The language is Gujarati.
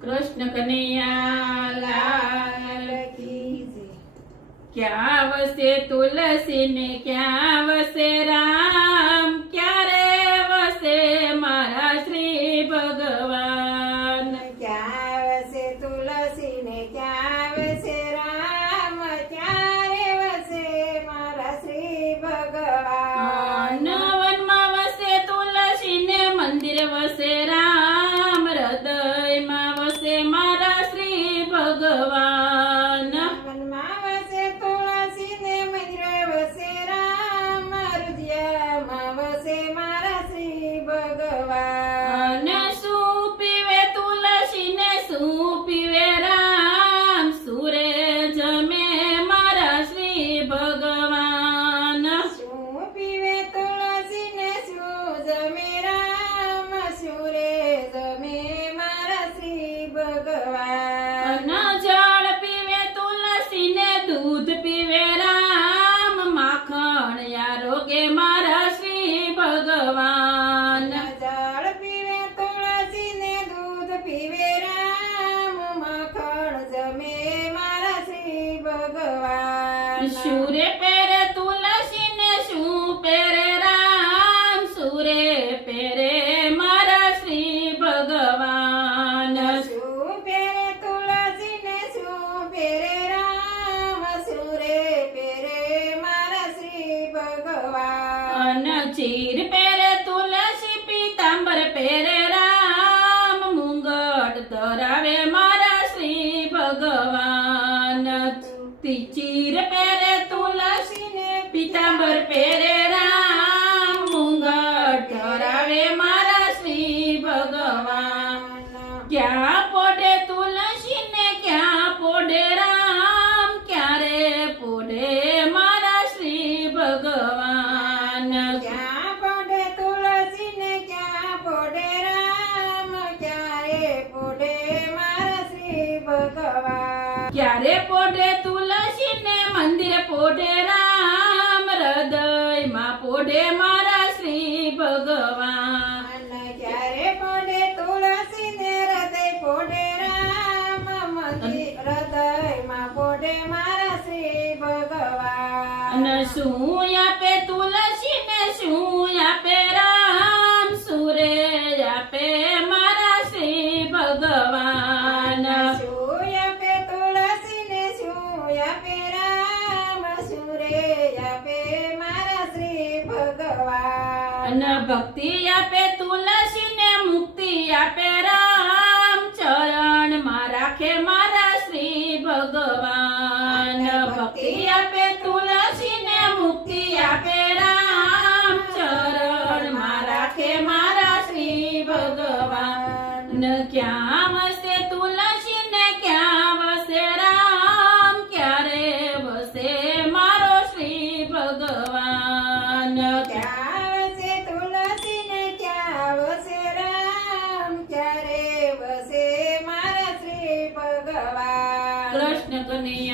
કૃષ્ણ કનૈયા લાલ કી જય। ક્યાં વસે તુલસી ને ક્યાં વસે રામ, ક્યારે વસે મારા શ્રી ભગવાન। ક્યાં વસે તુલસી ને ક્યાં વસે રામ, ક્યારે વસે મારા શ્રી ભગવાન। વનમાં વસે તુલસી ને મંદિર વસે રામ, હૃદયમાં વસે મારા શ્રી ભગવાન। વનમાં વસે તુલસી ને મંદિર વસે રામ, હૃદયમાં વસે મારા શ્રી ભગવાન। શું પીવે તુલસી ને શું પીવે રામ, સુરે જમે મારા શ્રી ભગવાન। શું પીવે તુલસી ને શું જમે રામ, સુરે જમે મારા શ્રી ભગવાન। જળ પીવે તુલસી ને દૂધ પીવે રામ, માખણ આરોગે મારા શ્રી ભગવાન। જળ પીવે તુલસી ને દૂધ પીવે રામ, માખણ જમે મારા શ્રી ભગવાન। શુરે પહેરે તુલસી ને શું પહેરે રામ, સુરે પહેરે મારા શ્રી ભગવાન। શું પહેરે તુલસી ને શું પહેરે રામ, સુરે પહેરે મારા શ્રી ભગવાન। ચીર પહેરે તુલસી પીતાંબર પહેરે રામ, મુંગટ ધરાવે મારા શ્રી ભગવાન। ચીર પહેરે તુલસી ને પીતાંબર પહેરે રામ, મુંગટ ધરાવે મારા શ્રી ભગવાન। ક્યાં પોઢે તુલસી ને ક્યાં પોઢે રામ, ક્યારે પોઢે મારા શ્રી ભગવાન। ક્યાં પોઢે તુલસી ને ક્યાં પોઢે રામ, ક્યારે પોઢે મારા શ્રી ભગવાન। ક્યારે પોઢે તુલસી ને મંદિર પોઢે રામ, હૃદયમાં પોઢે મારા શ્રી ભગવાન। ક્યારે પોઢે તુલસી ને હૃદય પોઢે રામ, મંદિર હૃદયમાં પોઢે મારા શ્રી ભગવાન। શું આપે તુલસી ને શું આપે રામ, સુરે આપે મારા શ્રી ભગવાન। શું આપે તુલસી ને શું આપે રામ, સુરે આપે મારા શ્રી ભગવાન। ભક્તિ આપે તુલસી ને મુક્તિ આપે રામ, ચરણમાં રાખે મારા શ્રી ભગવાન। ભક્તિ આપે તુલસી ને મુક્તિ આપે રામ, ચરણમાં રાખે મારા શ્રી ભગવાન। ક્યાં વસે તુલસી ને ક્યાં વસે રામ, ક્યારે વસે મારો શ્રી ભગવાન। ક્યાં વસે તુલસી ને ક્યાં વસે રામ, ક્યારે વસે મારા શ્રી ભગવાન। કૃષ્ણ કનૈયા